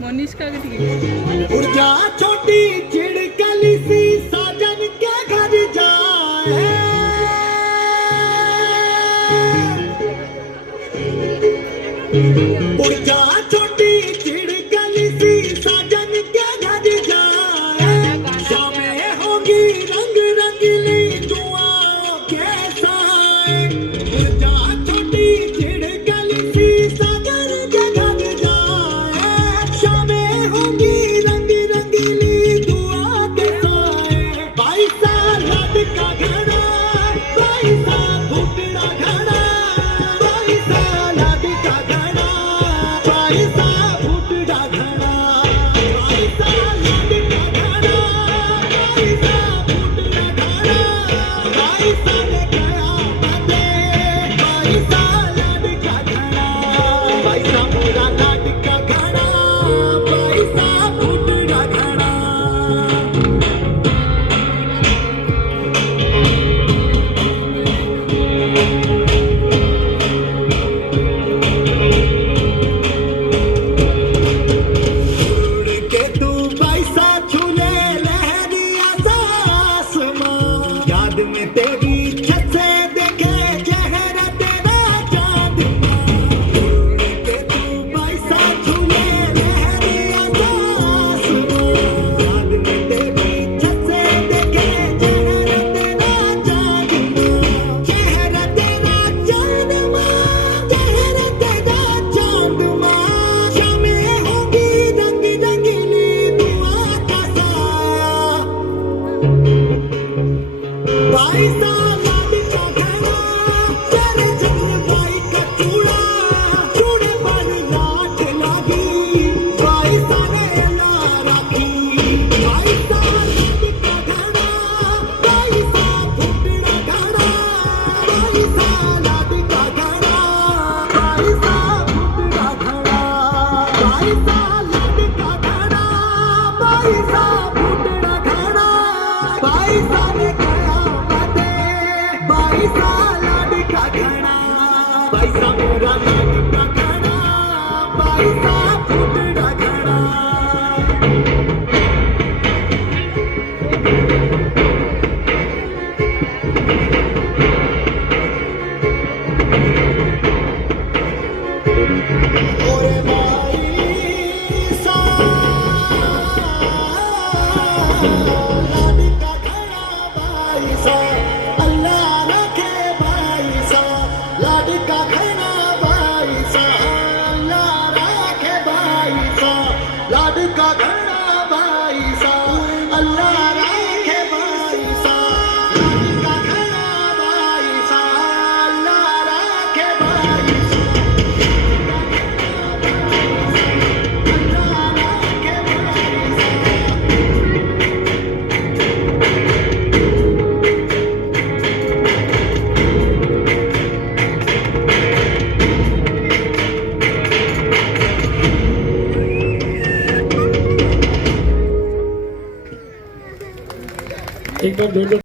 मनीष का ठीक ऊर्जा छोटी चिड़कली सी साजन के घर जाए। ऊर्जा छोटी चिड़कली सी साजन के घर जाए। शामें होगी रंग रंगीली दुआओं के साए। ऊर्जा छोटी चिड़कली सी साजन के घर जाए। शामें होगी रंग रंगीली दुआ के साए। 22 साल का घड़ा, 22 साल फुटड़ा घड़ा, 22 साल का घड़ा, 22 साल फुटड़ा घड़ा, 22 साल का घड़ा, 22 साल फुटड़ा घड़ा, 22 साल गया मते, 22 साल का घड़ा, 22 साल पूरा लाड का घड़ा, 22 साल फुटड़ा घड़ा। उड़ के तू पैसा छूले लहरिया सा आसमां। याद में तेरी छत से देखे चेहरा तेरा चांदमा। उड़ के तू पैसा छूले लहरिया सा आसमां। याद में तेरी छत से देखे चेहरा तेरा चांदमा। चेहरा तेरा चांदमा, चेहरा तेरा चांदमा। शामें होगी रंग रंगीली दुआ का साया। 22 साल का घड़ा, तेरे चंद्रभाई का चूड़ा, चूड़े पर लाट लागी। 22 साल ला राखी। 22 साल का घड़ा, 22 साल फुटड़ा घड़ा, 22 साल का घड़ा, 22 साल फुटड़ा घड़ा, 22 साल का घड़ा, 22 साल फुटड़ा घड़ा, 22 साल गया मते, 22 साल का घड़ा, 22 साल पूरा लाड का घड़ा, 22 साल फुटड़ा घड़ा। ओरे भाई सा लाड का घड़ा, 22 सा अल्लाह रखे। 22 सा लाड का घड़ा, 22 सा अल्लाह रखे। 22 सा लाड का घड़ा, 22 सा अल्लाह रखे। 22 सा लाड का घड़ा, 22 सा अल्लाह रखे। 22 सा एक बार जोरदार